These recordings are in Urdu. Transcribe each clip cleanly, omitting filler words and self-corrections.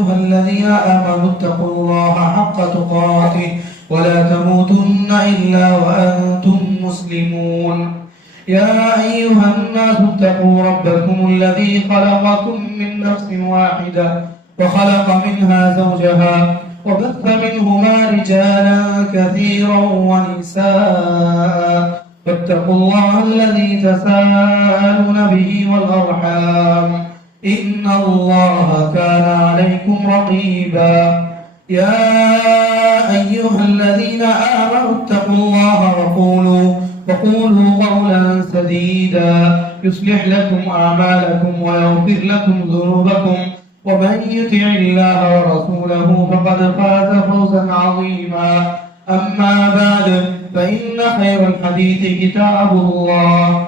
أيها الذين آمنوا اتقوا الله حق تقاته ولا تموتن إلا وأنتم مسلمون. يا أيها الناس اتقوا ربكم الذي خلقكم من نفس واحدة وخلق منها زوجها وبث منهما رجالا كثيرا ونساء واتقوا الله الذي تساءلون به والأرحام إن الله كان عليكم رقيبا. يا أيها الذين آمنوا اتقوا الله وقولوا قولا سديدا يصلح لكم أعمالكم ويغفر لكم ذنوبكم ومن يطع الله ورسوله فقد فاز فوزا عظيما. أما بعد فإن خير الحديث كتاب الله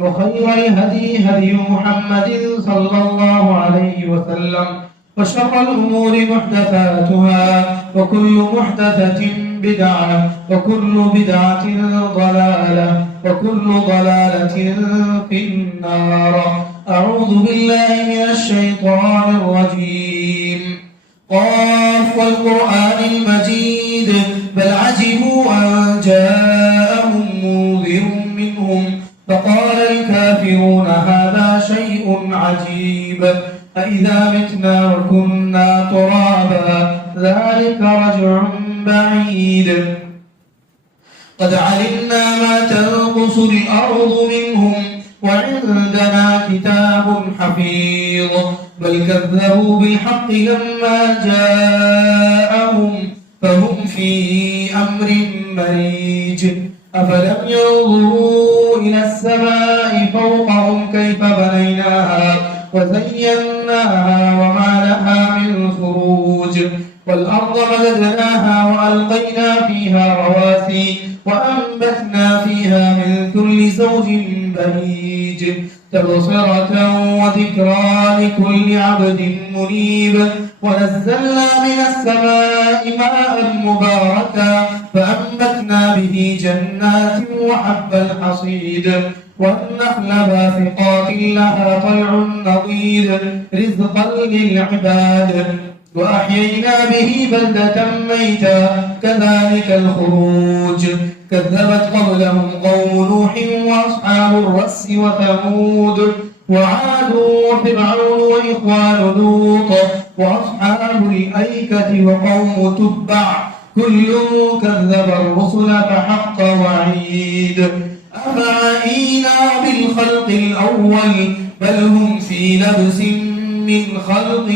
وخير الهدي هدي محمد صلى الله عليه وسلم وشر الأمور محدثاتها وكل محدثة بدعة وكل بدعة ضلالة وكل ضلالة في النار. أعوذ بالله من الشيطان الرجيم. قاف والقرآن المجيد بل عجبوا أن جاءهم منذر منهم فقال الكافرون هذا شيء عجيب أإذا متنا وكنا ترابا ذلك رجع بعيد. قد علمنا ما تنقص الأرض منهم وعندنا كتاب حفيظ بل كذبوا بالحق لما جاءهم فهم في أمر مريج. أفلم ينظروا إلى السماء فوقهم كيف بنيناها وزيناها وما لها من فروج والأرض مددناها وألقينا فيها رواسي وأنبتنا فيها من كل زوج بهيج تبصرة وذكرى لكل عبد منيب. ونزلنا من السماء ماء مباركا فأنبتنا به جنات وحب الحصيد والنخل باسقات لها طلع نضيد رزقا للعباد وأحيينا به بلدة ميتا كذلك الخروج. كذبت قبلهم قوم نوح وأصحاب الرس وثمود وعاد وفرعون وإخوان لوط وأصحاب الأيكة وقوم تبع كل كذب الرسل فحق وعيد. أفعينا بالخلق الأول بل هم في لبس من خلق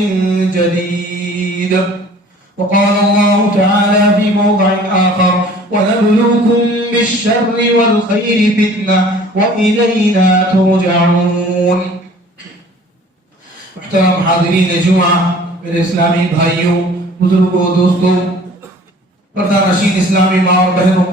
جديد. وقال الله تعالى في موضع آخر ونبلوكم بالشر والخير فتنة وإلينا ترجعون. محترم حاضرین جمعہ، میرے اسلامی بھائیوں، بزرگوں، دوستوں، پردہ نشین اسلامی ماں اور بہنوں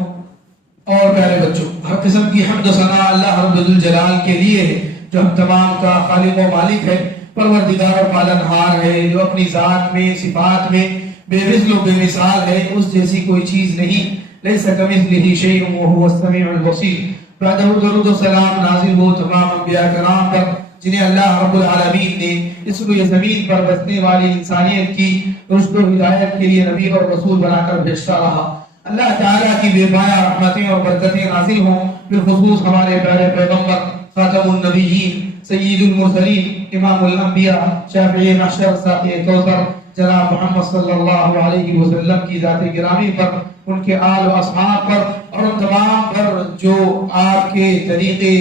اور پیارے بچوں، ہر قسم کی حمد و ثنا اللہ رب الجلال کے لیے ہے جو ہم تمام کا خالق و مالک ہے، پروردگار و پالنہار ہے، جو اپنی ذات میں، صفات میں بے مثل و بے مثال ہے، اس جیسی کوئی چیز نہیں، لیس کمثلہ شیء وہو السمیع البصیر۔ بعد درود و سلام نازل ہو تمام انبیاء کرام پر جنہیں اللہ رب العالمین نے اس روئے زمین پر بسنے والی انسانیت کی رشد و ہدایت کے لیے نبی اور رسول بنا کر بھیجتا رہا۔ اللہ تعالیٰ کی بے پایا رحمتیں اور برکتیں نازل ہوں، بالخصوص ہمارے پیارے پیغمبر خاتم النبیین سید المرسلین امام الانبیاء شافع محشر ساقی کوثر جناب محمد صلی اللہ علیہ وسلم کی ذات گرامی پر، ان کے آل و اصحاب پر اور ان تمام پر جو آپ کے طریقے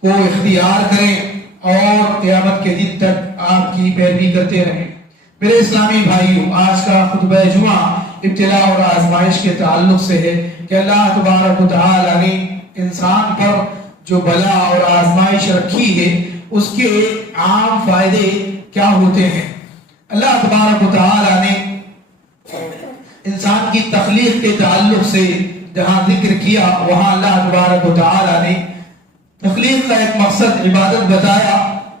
کو اختیار کریں اور قیامت کے دن تک آپ کی پیروی کرتے رہیں۔ میرے اسلامی بھائیوں، آج کا خطبہ جمعہ ابتلا اور آزمائش کے تعلق سے ہے کہ اللہ تبارک و تعالی نے انسان پر جو بلا اور آزمائش رکھی ہے اس کے عام فائدے کیا ہوتے ہیں۔ اللہ تبارک و تعالی نے انسان کی تخلیق کے تعلق سے جہاں ذکر کیا، وہاں اللہ تبارک و تعالی نے تخلیق کا ایک مقصد عبادت بتایا،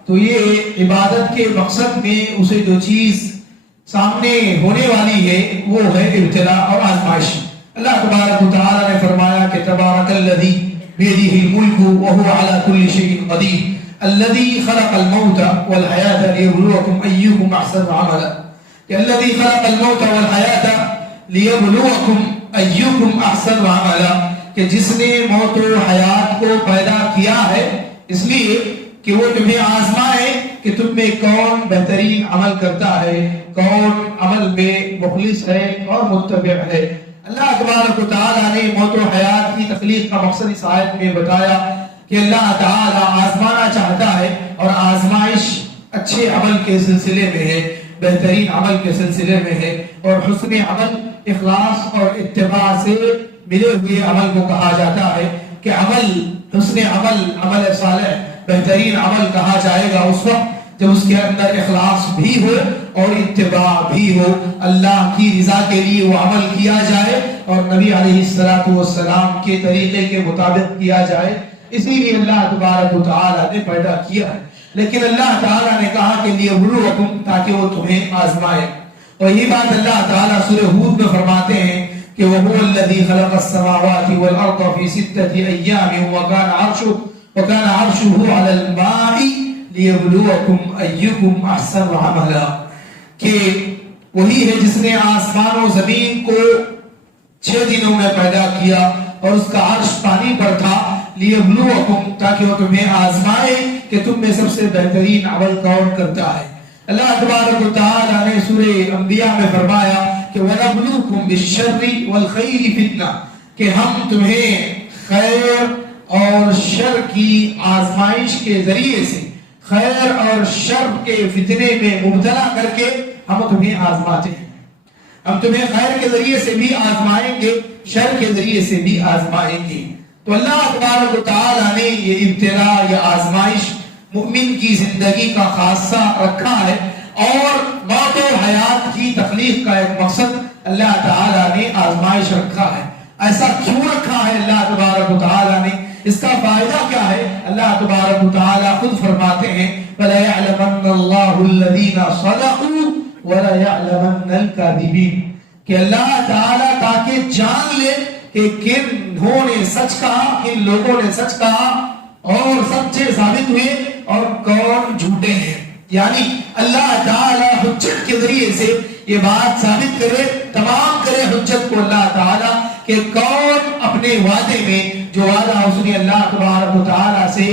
تو یہ عبادت کے مقصد میں اسے جو چیز سامنے ہونے والی ہے وہ ہے ابتلا اور آزمائش۔ اللہ تبارک و تعالی نے فرمایا کہ تبارک الذی بیدہ الملک وہو علی کل شیء قدیر الذی خلق الموت والحیاۃ لیبلوکم ایکم احسن عملا، کہ الذی خلق الموت والحیات لیبلوکم ایکم احسن عملا، کہ جس نے موت و حیات کو پیدا کیا ہے اس لیے کہ وہ تمہیں آزمائے کہ تم میں کون بہترین عمل کرتا ہے، کون عمل میں مخلص ہے اور متبع ہے۔ اللہ تبارک و تعالیٰ نے موت و حیات کی تخلیق کا مقصد اس آیت میں بتایا کہ اللہ تعالیٰ آزمانا چاہتا ہے، اور آزمائش اچھے عمل کے سلسلے میں ہے، بہترین عمل کے سلسلے میں ہے، اور حسن عمل اخلاص اور اتباع سے ملے ہوئے عمل کو کہا جاتا ہے کہ عمل حسن عمل، عمل صالح بہترین عمل کہا جائے گا اس وقت جب اس کے اندر اخلاص بھی ہو اور اتباع بھی ہو، اللہ کی رضا کے لیے وہ عمل کیا جائے اور نبی علیہ السلام کے طریقے کے مطابق کیا جائے۔ اسی لیے اللہ تبارک و تعالیٰ نے پیدا کیا ہے، لیکن اللہ تعالیٰ نے کہا کہ لیبلوکم، تاکہ وہ تمہیں آزمائے۔ اور یہ بات اللہ تعالیٰ سورہ ہود میں فرماتے ہیں کہ وَهُوَ الَّذِي خَلَقَ السَّمَاوَاتِ وَالْأَرْضَ فِي سِتَّةِ أَيَّامٍ وَكَانَ عَرْشُهُ عَلَى الْمَاءِ لِيَبْلُوَكُمْ أَيُّكُمْ أَحْسَنُ عَمَلًا، کہ وہی ہے جس نے آسمان و زمین کو 6 دنوں میں پیدا کیا اور اس کا عرش پانی پر تھا، لِيَبْلُوَكُمْ، تاکہ وہ تمہیں آزمائے کہ تم میں سب سے بہترین عمل کون کرتا ہے۔ اللہ تبارک و تعالیٰ نے سورہ انبیاء میں فرمایا کہ وَنَبْلُوكُمْ بِالشَّرِّ وَالْخَيْرِ فِتْنَةً، کہ ہم تمہیں خیر اور شر کی آزمائش کے ذریعے سے، خیر اور شر کے فتنے میں مبتلا کر کے ہم تمہیں آزماتے ہیں۔ ہم تمہیں خیر کے ذریعے سے بھی آزمائیں گے، شر کے ذریعے سے بھی آزمائیں گے۔ تو اللہ تبارک و تعالیٰ نے یہ ابتلا یا آزمائش مومن کی زندگی کا خاصہ رکھا ہے، اور موت و حیات کی تخلیق کا ایک مقصد اللہ تعالیٰ نے آزمائش رکھا ہے۔ ایسا کیوں رکھا ہے اللہ تبارک و تعالیٰ نے؟ اس کا فائدہ کیا ہے؟ اللہ تبارک و تعالیٰ خود فرماتے ہیں وَلَيَعْلَمَنَّ اللَّهُ الَّذِينَ صَدَقُوا وَلَيَعْلَمَنَّ الْكَاذِبِينَ، کہ اللہ تعالیٰ تاکہ جان لے کہ کنہوں نے سچ کہا، کن لوگوں نے سچ کہا اور سچے ثابت ہوئے اور کون جھوٹے ہیں۔ یعنی اللہ تعالیٰ حجت کے ذریعے سے یہ بات ثابت کرے، تمام کرے حجت کو اللہ تعالیٰ کہ کون اپنے وعدے میں جو وعدہ اس نے اللہ تبارک و تعالیٰ سے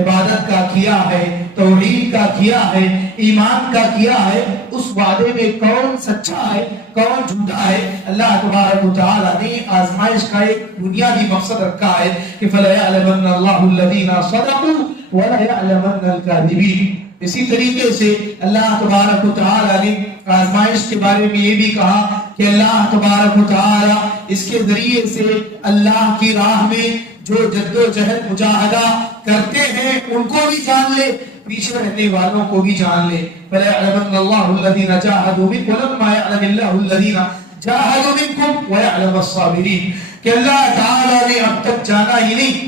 عبادت کا کیا ہے، توحید کا کیا ہے، ایمان کا کیا ہے، اس وعدے میں کون سچا ہے، کون جھوٹا ہے۔ اللہ تبارک و تعالیٰ نے آزمائش کا ایک بنیادی مقصد رکھا ہے کہ فَلَيَعْلَمَنَّ اللَّهُ الَّذِينَ صَدَقُوا وَلَيَعْلَمَنَّ الْكَاذِبِينَ۔ اسی طریقے سے اللہ تبارک و تعالیٰ نے آزمائش کے بارے میں یہ بھی کہا کہ اللہ تبارک و تعالیٰ اس کے ذریعے سے اللہ کی راہ میں جو جد و جہد مجاہدہ کرتے ہیں ان کو بھی جان لے، پیچھے رہنے والوں کو بھی جان لے۔ فَلَيَعْلَمَنَّ اللَّهُ الَّذِينَ جَاهَدُوا مِنكُمْ وَلَمَّا يَعْلَمِ اللَّهُ الَّذِينَ جَاهَدُوا مِنكُمْ وَيَعْلَمَ الصَّابِرِينَ، کہ اللہ تعالیٰ نے اب تک جانا ہی نہیں،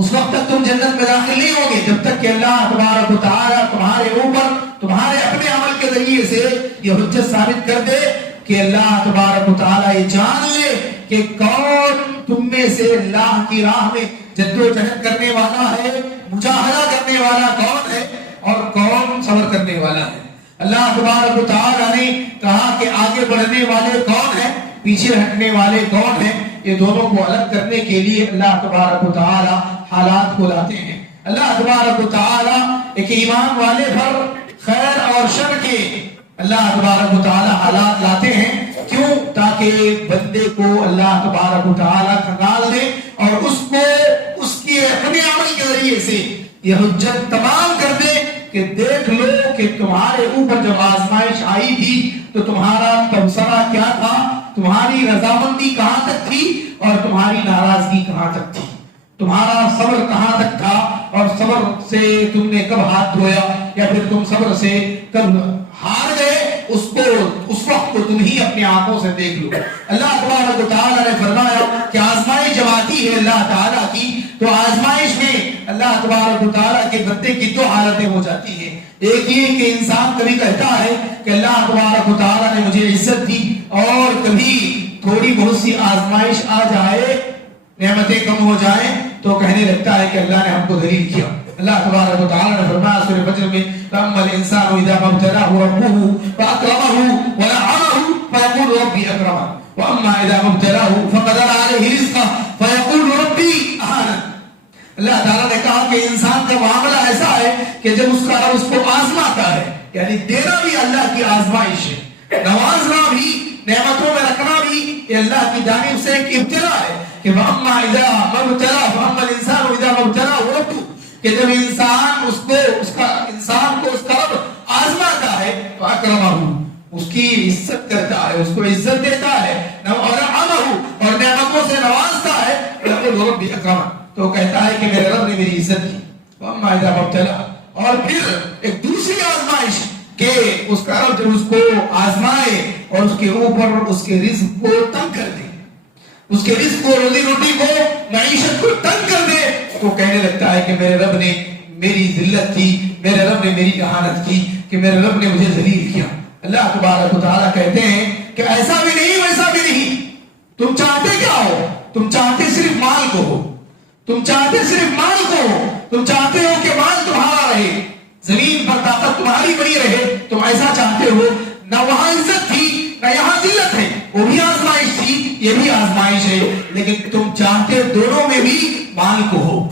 اس وقت تک تم جنت میں داخل نہیں ہوگے جب تک کہ اللہ تبارک و تعالیٰ تمہارے اوپر تمہارے اپنے عمل کے ذریعے سے یہ حجت ثابت کر دے کہ اللہ تبارک و تعالیٰ یہ جان لے کہ کون تم میں سے اللہ کی راہ میں جد و جہد کرنے والا ہے، مجاہدہ کرنے والا کون ہے اور کون صبر کرنے والا ہے۔ اللہ تبارک و تعالیٰ نے کہا کہ آگے بڑھنے والے کون ہیں، پیچھے ہٹنے والے کون ہیں، یہ دونوں کو الگ کرنے کے لیے اللہ تبارک و تعالیٰ حالات کو لاتے ہیں۔ اللہ تبارک و تعالیٰ ایک ایمان والے پر خیر اور شر کے اللہ تبارک و تعالیٰ حالات لاتے ہیں، کیوں؟ تاکہ بندے کو اللہ تبارک و تعالیٰ کھنگال دے اور اس کو اس کے اپنے عمل کے ذریعے سے یہ حجت تمام کر دے کہ دیکھ لو کہ تمہارے اوپر جب آزمائش آئی تھی تو تمہارا تبصرہ کیا تھا، تمہاری رضامندی کہاں تک تھی اور تمہاری ناراضگی کہاں تک تھی، تمہارا صبر کہاں تک تھا اور صبر سے تم نے کب ہاتھ دھویا یا پھر تم صبر سے کب ہار گئے، اس وقت کو تم ہی اپنی آنکھوں سے دیکھ لو۔ اللہ تبارک و تعالیٰ نے فرمایا کہ آزمائش جب آتی ہے اللہ تعالیٰ کی تو آزمائش میں اللہ تبارک و تعالیٰ کے بندے کی 2 حالتیں ہو جاتی ہیں۔ ایک یہ کہ انسان کبھی کہتا ہے کہ اللہ تبارک و تعالیٰ نے مجھے عزت دی، اور کبھی تھوڑی بہت سی آزمائش آ جائے، نعمتیں کم ہو جائیں تو کہنے لگتا ہے کہ اللہ نے ہم کو ذلیل کیا۔ اللہ تبارک و تعالیٰ نے فرمایا سورہ فجر میں فَأَمَّا الْإِنسَانُ إِذَا مَا ابْتَلَاهُ رَبُّهُ وَأَمَّا إِذَا مُبْتَلَاهُ فَقَدَرَ عَلَيْهِ رِزْقَهُ فَيَقُولُ رَبِّي أَهَانَنِ۔ اللہ تعالیٰ نے کہا کہ انسان کا معاملہ ایسا ہے کہ جب اس کا رب اس کو آزماتا ہے، یعنی دینا بھی اللہ کی آزمائش ہے، نوازنا بھی، نعمتوں میں رکھنا بھی، یہ اللہ کی جانب سے ایک ابتلا ہے کہ وَأَمَّا إِذَا مُبْتَلَاهُ فَأَمَّا الْإِنسَانُ إِذَا مُبْتَلَاهُ رَبُّهُ، کہ جب انسان کو اس کا رب آزماتا ہے تو اکرمہ، اس کی عزت کرتا ہے، اس کو عزت دیتا ہے، اور نعمتوں سے نوازتا ہے، یقول ربی اکرمہ، تو کہتا ہے کہ میرے رب نے میری عزت کی۔ واما اذا مبتلا، اور پھر ایک دوسری آزمائش کہ اس کا رب جب اس کو آزمائے اور اس کے اوپر اس کے رزق کو تنگ کر دے، اس کے رزق کو، روزی روٹی کو، معیشت کو تنگ کر دے، تو کہنے لگتا ہے کہ میرے رب نے میری ذلت کی، میرے رب نے میری اہانت کی، کہ میرے رب نے مجھے ذلیل کیا۔ اللہ تبارک و تعالیٰ کہتے ہیں کہ ایسا بھی نہیں ویسا بھی نہیں، تم چاہتے کیا ہو؟ تم چاہتے صرف مال کو ہو، تم چاہتے صرف مال کو ہو، تم چاہتے ہو کہ مال تمہارا رہے، زمین پر طاقت تمہاری بنی رہے، تم ایسا چاہتے ہو۔ نہ وہاں عزت تھی نہ یہاں ذلت ہے، وہ بھی آزمائش تھی، یہ بھی آزمائش ہے، لیکن تم چاہتے دونوں میں بھی مال کو ہو،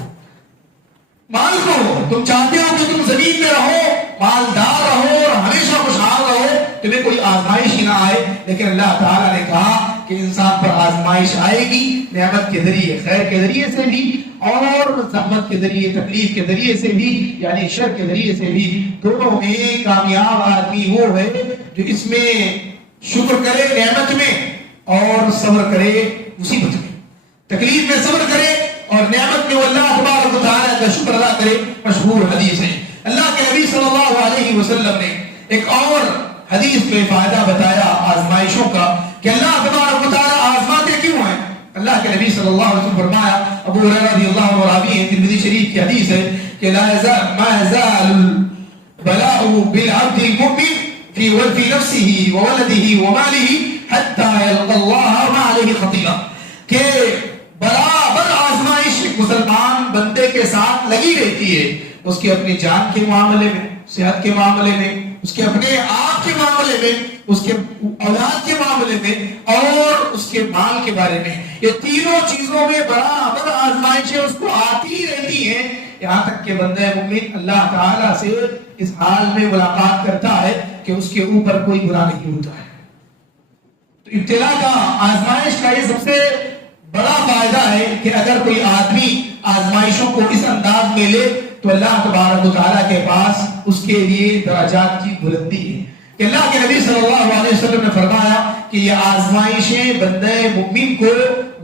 مال کو ہو۔ تم چاہتے ہو کہ تم زمین میں رہو، مالدار رہو اور ہمیشہ خوشحال رہو، تمہیں کوئی آزمائش ہی نہ آئے، لیکن اللہ تعالیٰ نے کہا کہ انسان پر آزمائش آئے گی، نعمت کے ذریعے، خیر کے ذریعے سے بھی، اور زحمت کے ذریعے، تکلیف کے ذریعے سے بھی، یعنی شر کے ذریعے سے بھی۔ دونوں میں کامیاب آدمی وہ ہے جو اس میں شکر کرے نعمت میں اور صبر کرے مصیبت میں، تکلیف میں صبر کرے اور نعمت میں وہ اللہ تبارک و تعالیٰ کا شکر ادا کرے۔ مشہور حدیث ہے، اللہ کے نبی صلی اللہ علیہ وسلم نے ایک اور حدیث میں فائدہ بتایا آزمائشوں کا کہ اللہ تبارک و تعالیٰ آزماتے کیوں ہیں۔ اللہ کے نبی صلی اللہ علیہ وسلم فرمایا، ابو ہریرہ رضی اللہ عنہ راوی ہے، ترمذی شریف کی حدیث ہے کہ لا يزال ما يزال البلاء بالعبد المؤمن في نفسه وولده وماله حتى يلقى الله ما عليه خطيئة، کہ برابر آزمائش مسلمان بندے کے ساتھ لگی رہتی ہے، اس کے اپنی جان کے معاملے میں، صحت کے معاملے میں، اس کے اپنے آپ کے معاملے میں، اس کے اولاد کے معاملے میں، اور اس کے مال کے بارے میں۔ یہ تینوں چیزوں میں برابر آزمائشیں اس کو آتی رہتی ہیں، یہاں تک کہ بندہ مومن اللہ تعالیٰ سے اس حال میں ملاقات کرتا ہے کہ اس کے اوپر کوئی گناہ نہیں ہوتا ہے۔ تو ابتلا کا، آزمائش کا یہ سب سے بڑا فائدہ ہے کہ اگر کوئی آدمی آزمائشوں کو اس انداز میں لے تو اللہ تبارک و تعالیٰ کے پاس اس کے لیے درجات کی بلندی ہے۔ کہ اللہ کے نبی صلی اللہ علیہ وسلم نے فرمایا کہ یہ آزمائشیں بندہ مومن کو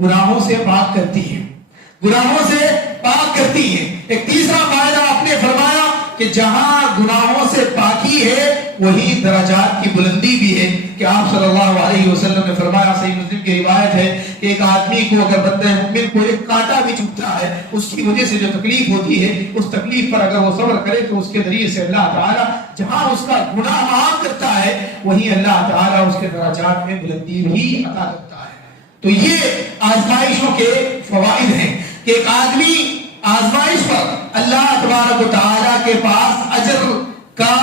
گناہوں سے پاک کرتی ہیں، گناہوں سے پاک کرتی ہیں۔ ایک تیسرا فائدہ آپ نے فرمایا کہ جہاں گناہوں سے پاکی ہے وہی درجات کی بلندی بھی ہے، کہ آپ صلی اللہ علیہ وسلم نے فرمایا، صحیح مسلم کی روایت ہے کہ ایک آدمی کو اگر بندہ مومن کو ایک کانٹا بھی چبھتا ہے، اس کی وجہ سے جو تکلیف ہوتی ہے، اس تکلیف پر اگر وہ صبر کرے تو اس کے ذریعے سے اللہ تعالیٰ جہاں اس کا گناہ معاف کرتا ہے وہیں اللہ تعالیٰ اس کے درجات میں بلندی بھی عطا کرتا ہے۔ تو یہ آزمائشوں کے فوائد ہیں کہ ایک آدمی آزمائش پر اللہ تبارک و تعالیٰ کے پاس اجر کا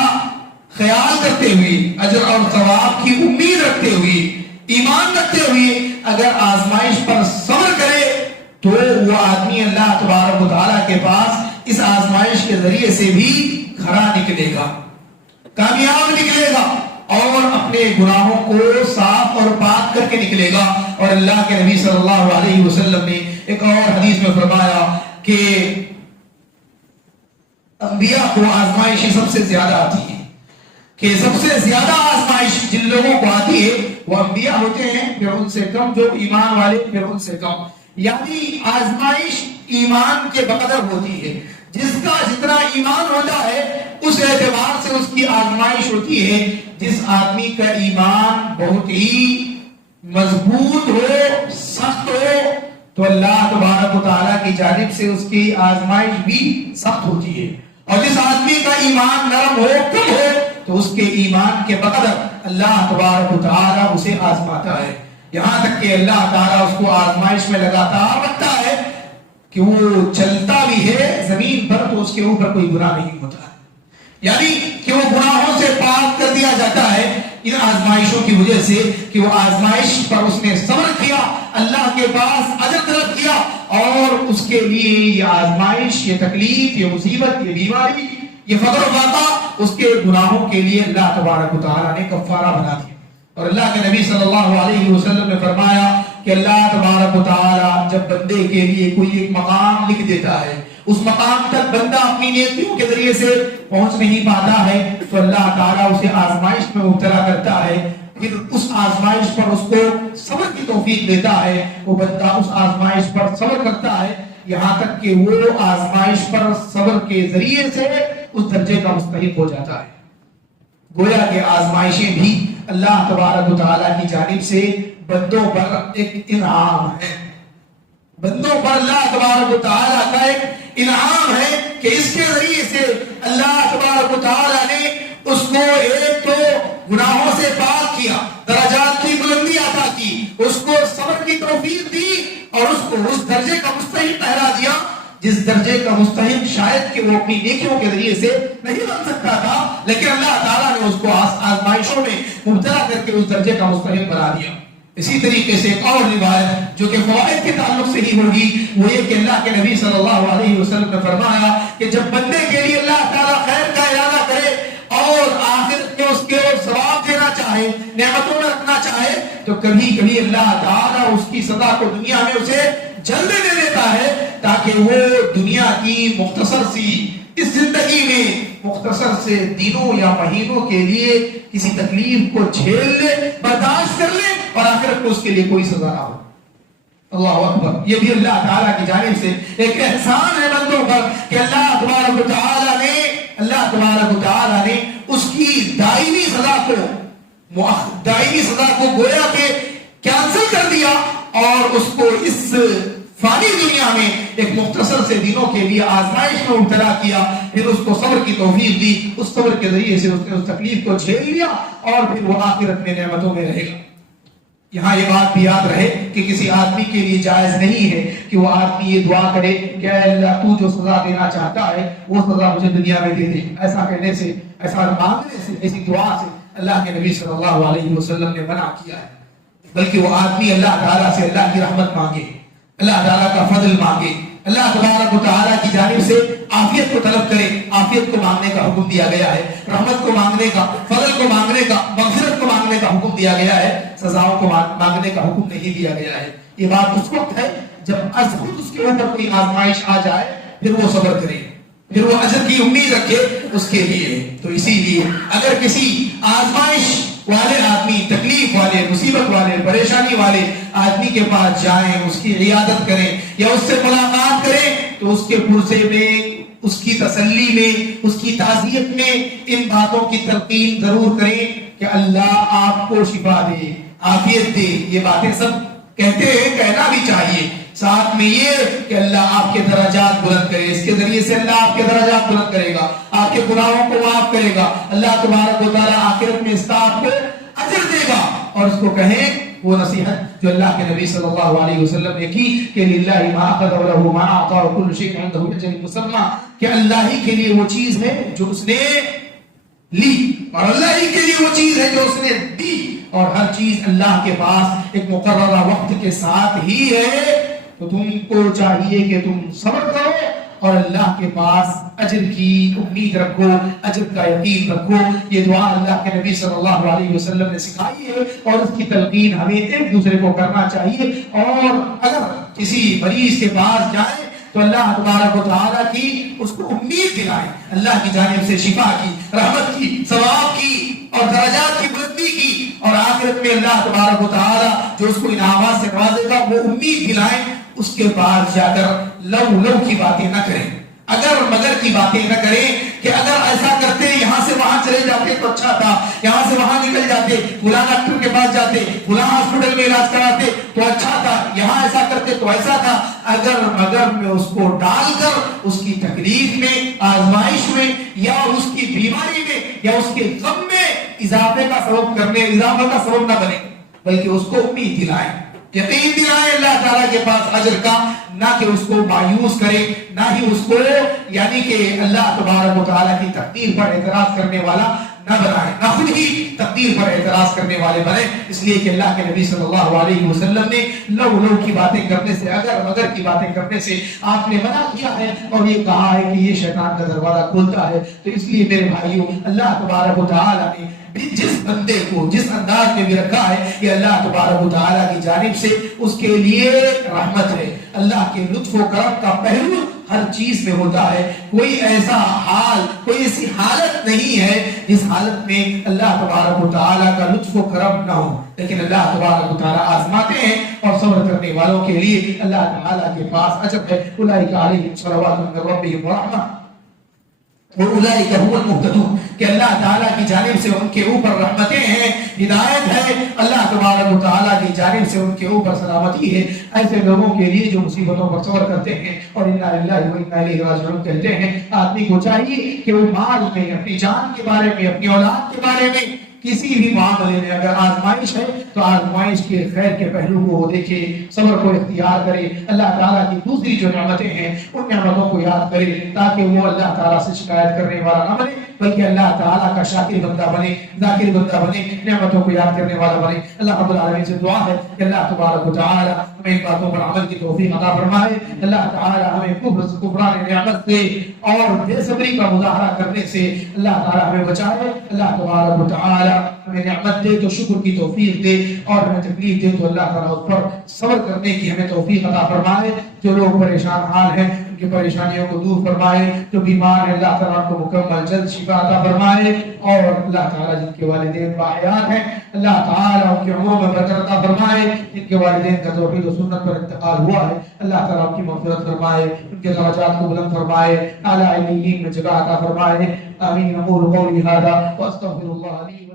خیال کرتے ہوئے، اجر اور ثواب کی امید رکھتے ہوئے، ایمان رکھتے ہوئے اگر آزمائش پر صبر کرے تو وہ آدمی اللہ تبارک و تعالیٰ کے پاس اس آزمائش کے ذریعے سے بھی کھرا نکلے گا، کامیاب نکلے گا، اور اپنے گناہوں کو صاف اور پاک کر کے نکلے گا۔ اور اللہ کے نبی صلی اللہ علیہ وسلم نے ایک اور حدیث میں فرمایا کہ انبیاء کو آزمائشیں سب سے زیادہ آتی ہیں، کہ سب سے زیادہ آزمائش جن لوگوں کو آتی ہے وہ انبیاء ہوتے ہیں، پھر ان سے کم جو ایمان والے، پھر ان سے کم، یعنی آزمائش ایمان کے بقدر ہوتی ہے۔ جس کا جتنا ایمان ہوتا ہے اس اعتبار سے اس کی آزمائش ہوتی ہے۔ جس آدمی کا ایمان بہت ہی مضبوط ہو، سخت ہو، تو اللہ تبارک و تعالیٰ کی جانب سے اس کی آزمائش بھی سخت ہوتی ہے، اور جس آدمی کا ایمان نرم ہو، کم ہو، تو اس کے ایمان کے بقدر اللہ تبارک و تعالیٰ اسے آزماتا ہے، یہاں تک کہ اللہ تعالیٰ اس کو آزمائش میں لگاتار رکھتا ہے کہ وہ چلتا بھی ہے زمین پر تو اس کے اوپر کوئی گناہ نہیں ہوتا ہے، یعنی کہ وہ گناہوں سے پاک کر دیا جاتا ہے ان آزمائشوں کی وجہ سے کہ وہ آزمائش پر اس نے صبر کیا، اللہ کے پاس اجر طلب کیا، اور اس کے لیے یہ آزمائش، یہ تکلیف، یہ مصیبت، یہ بیماری، یہ فقر و فاقہ اس کے گناہوں کے لیے اللہ تبارک و تعالیٰ نے کفارہ بنا دیا۔ اور اللہ کے نبی صلی اللہ علیہ وسلم نے فرمایا کہ اللہ تبارک و تعالیٰ جب بندے کے لیے کوئی ایک مقام لکھ دیتا ہے، اس مقام تک بندہ اپنی نیکیوں کے ذریعے سے پہنچ نہیں پاتا ہے تو اللہ تعالیٰ اسے آزمائش میں مبتلا کرتا ہے، پھر اس آزمائش پر اس کو صبر کی توفیق دیتا ہے، وہ بندہ اس آزمائش پر صبر کرتا ہے یہاں تک کہ وہ آزمائش پر صبر کے ذریعے سے اس درجے کا مستحق ہو جاتا ہے۔ گویا کہ آزمائشیں بھی اللہ تبارک و تعالیٰ کی جانب سے بندوں پر ایک انعام ہے، بندوں پر اللہ تبارک و تعالیٰ کا ایک انعام ہے کہ اس کے ذریعے سے اللہ تبارک و تعالیٰ نے اس کو ایک تو گناہوں سے پاک کیا، درجات کی بلندی عطا کی، اس کو صبر کی توفیق دی، اور اس کو اس درجے کا مستحق ٹھہرا دیا جس درجے کا مستحق شاید کہ وہ اپنی نیکیوں کے ذریعے سے نہیں بن سکتا تھا، لیکن اللہ تعالیٰ نے اس کو آزمائشوں میں مبتلا کر کے اس درجے کا مستحق بنا دیا۔ اسی طریقے سے ایک اور روایت جو کہ فوائد کے تعلق سے ہی ہوگی وہ یہ کہ اللہ کے نبی صلی اللہ علیہ وسلم نے فرمایا کہ جب بندے کے لیے اللہ تعالیٰ خیر کا ارادہ کرے اور آخرت میں اس کے ثواب دینا چاہے، نعمتوں میں رکھنا چاہے، تو کبھی کبھی اللہ تعالیٰ اس کی سزا کو دنیا میں اسے جلدی دے دیتا ہے تاکہ وہ دنیا کی مختصر سی اس زندگی میں مختصر سے دنوں یا مہینوں کے لیے کسی تکلیف کو جھیل لے، برداشت کر لے، اور آخرت میں اس کے لیے کوئی سزا نہ ہو۔ اللہ اکبر، یہ بھی اللہ تعالیٰ کی جانب سے ایک احسان ہے بندوں پر کہ اللہ تبارک و تعالیٰ نے اس کی دائمی سزا کو گویا کہ کینسل کر دیا اور اس کو اس فانی دنیا میں ایک مختصر سے دنوں کے لیے آزمائش میں مبتلا کیا، پھر اس کو صبر کی توفیق دی، اس صبر کے ذریعے سے اس نے اس تکلیف کو جھیل لیا اور پھر وہ آخرت میں نعمتوں میں رہے گا۔ یہاں یہ بات بھی یاد رہے کہ کسی آدمی کے لیے جائز نہیں ہے کہ وہ آدمی یہ دعا کرے کہ اے اللہ تو جو سزا دینا چاہتا ہے وہ سزا مجھے دنیا میں دے دے۔ ایسا کہنے سے، ایسا مانگنے سے، ایسی دعا سے اللہ کے نبی صلی اللہ علیہ وسلم نے منع کیا ہے، بلکہ وہ آدمی اللہ تعالیٰ سے اللہ کی رحمت مانگے، اللہ تعالیٰ کا فضل مانگے، اللہ تبارک و تعالیٰ کی جانب سے عافیت کو طلب کرے۔ عافیت کو مانگنے کا حکم دیا گیا ہے، رحمت کو مانگنے کا، فضل کو مانگنے کا، مغفرت کو مانگنے کا حکم دیا گیا ہے، سزاؤں کو مانگنے کا حکم نہیں دیا گیا ہے۔ یہ بات اس وقت ہے جب از خود اس کے اوپر کوئی آزمائش آ جائے، پھر وہ صبر کرے، پھر وہ اجر کی امید رکھے اس کے لیے۔ تو اسی لیے اگر کسی آزمائش والے آدمی، تکلیف والے، مصیبت والے، پریشانی والے آدمی کے پاس جائیں، اس کی عیادت کریں یا اس سے ملاقات کریں تو اس کے پرسے میں، اس کی تسلی میں، اس کی تعزیت میں ان باتوں کی تلقین ضرور کریں کہ اللہ آپ کو شفا دے، عافیت دے۔ یہ باتیں سب کہتے ہیں، کہنا بھی چاہیے، ساتھ میں یہ کہ اللہ آپ کے درجات بلند کرے، اس کے ذریعے سے اللہ آپ کے درجات بلند کرے گا، آپ کے گناہوں کو معاف کرے گا، اللہ تبارک و تعالیٰ آخرت میں اس کا آپ کو اجر دے گا۔ اور اس کو کہیں وہ نصیحت جو اللہ کے نبی صلی اللہ علیہ وسلم نے کی کہ للہ ما اخذ وله ما اعطى وكل شيء عنده اجل مسمى، کہ اللہ ہی کے لیے وہ چیز ہے جو اس نے لی اور اللہ ہی کے لیے وہ چیز ہے جو اس نے دی، اور ہر چیز اللہ کے پاس ایک مقررہ وقت کے ساتھ ہی ہے۔ تو تم کو چاہیے کہ تم صبر کرو اور اللہ کے پاس اجر کی امید رکھو، اجر کا یقین رکھو۔ یہ دعا اللہ کے نبی صلی اللہ علیہ وسلم نے سکھائی ہے اور اس کی تلقین ہمیں ایک دوسرے کو کرنا چاہیے۔ اور اگر کسی مریض کے پاس جائے تو اللہ تبارک و تعالیٰ کی اس کو امید دلائیں، اللہ کی جانب سے شفا کی، رحمت کی، ثواب کی اور درجات کی بلندی کی، اور آخرت میں اللہ تبارک و تعالیٰ جو اس کو انعامات سے نوازے گا وہ امید دلائیں۔ اس کے پاس جا کر لو کی باتیں نہ کریں، اگر مگر کی باتیں نہ کریں کہ اگر ایسا کرتے یہاں سے وہاں چلے جاتے تو اچھا تھا، یہاں سے وہاں نکل جاتے، فلاں ڈاکٹر کے پاس جاتے، فلاں ہاسپٹل میں علاج کراتے تو اچھا تھا، یہاں ایسا کرتے تو ایسا تھا، اگر مگر میں اس کو ڈال کر اس کی تکلیف میں، آزمائش میں یا اس کی بیماری میں یا اس کے غم میں اضافے کا سبب نہ بنے، بلکہ اس کو امید دلائیں، یقین دلائیں اللہ تعالیٰ کے پاس اجر کا، نہ کہ اس کو مایوس کرے، نہ ہی اس کو یعنی کہ اللہ تبارک و تعالیٰ کی تقدیر پر اعتراض کرنے والا نہ بنائے، نہ خود ہی تقدیر پر اعتراض کرنے والے بنے، اس لیے کہ اللہ کے نبی صلی اللہ علیہ وسلم نے لو لو کی باتیں کرنے سے، اگر مگر کی باتیں کرنے سے آپ نے منع کیا ہے اور یہ کہا ہے کہ یہ شیطان کا دروازہ کھولتا ہے۔ تو اس لیے میرے بھائیوں، اللہ تبارک و تعالیٰ نے جس بندے کو جس انداز میں بھی رکھا ہے، یہ اللہ تبارک و تعالیٰ کی جانب سے اس کے لیے رحمت ہے۔ اللہ کے لطف و کرم کا پہلو ہر چیز میں ہوتا ہے، کوئی ایسا حال، کوئی ایسی حالت نہیں ہے جس حالت میں اللہ تبارک و تعالیٰ کا لطف و کرم نہ ہو، لیکن اللہ تبارک و تعالیٰ آزماتے ہیں اور صبر کرنے والوں کے لیے اللہ تعالیٰ کے پاس اجر ہے۔ اولئک علیہم صلوات من ربہم ورحمہ وَأُولَئِكَ هُمُ الْمُهْتَدُونَ کہ اللہ تعالیٰ کی جانب سے ان کے اوپر رحمتیں ہیں، ہدایت ہے، اللہ تبارک و تعالیٰ کی جانب سے ان کے اوپر سلامتی ہے۔ ایسے لوگوں کے لیے جو مصیبتوں پر صبر کرتے ہیں اور اِنَّا لِلَّهِ وَإِنَّا إِلَيْهِ راجعون کہتے ہیں، آدمی کو چاہیے کہ وہ مال میں، اپنی جان کے بارے میں، اپنی اولاد کے بارے میں، کسی بھی معاملے میں اگر آزمائش ہے تو آزمائش کے خیر کے پہلو کو وہ دیکھے، صبر کو اختیار کرے، اللہ تعالیٰ کی دوسری جو نعمتیں ہیں ان نعمتوں کو یاد کرے، تاکہ وہ اللہ تعالیٰ سے شکایت کرنے والا نہ بنے بلکہ اللہ تعالیٰ کا شاکر بندہ بنے، ذاکر بندہ بنے، نعمتوں کو یاد کرنے والا بنے۔ اللہ رب العالمین سے دعا ہے کہ اللہ تبارک و تعالیٰ ہمیں ان باتوں پر عمل کی توفیق عطا فرمائے، اللہ تعالیٰ ہمیں کفران نعمت سے اور بے صبری کا مظاہرہ کرنے سے اللہ تعالیٰ ہمیں بچائے، اللہ تبارک و تعالیٰ ہمیں نعمت دے تو شکر کی توفیق دے، اور ہمیں تکلیف دے تو اللہ تعالیٰ اس پر صبر کرنے کی ہمیں توفیق عطا فرمائے۔ جو لوگ پریشان حال ہیں ان کی پریشانیوں کو دور فرمائے، جو بیمار ہیں اللہ تعالیٰ کو مکمل جلد شفا عطا فرمائے، اور اللہ تعالیٰ جن کے والدین باحیات ہیں اللہ تعالیٰ ان کی عمروں میں برکت عطا فرمائے، جن کے والدین کا توحید و سنت پر انتقال ہوا ہے اللہ تعالیٰ ان کی مغفرت فرمائے، ان کے درجات کو بلند فرمائے، اعلیٰ علیین میں جگہ عطا فرمائے۔ آمین۔ اقول قولی ھذا واستغفر اللہ لی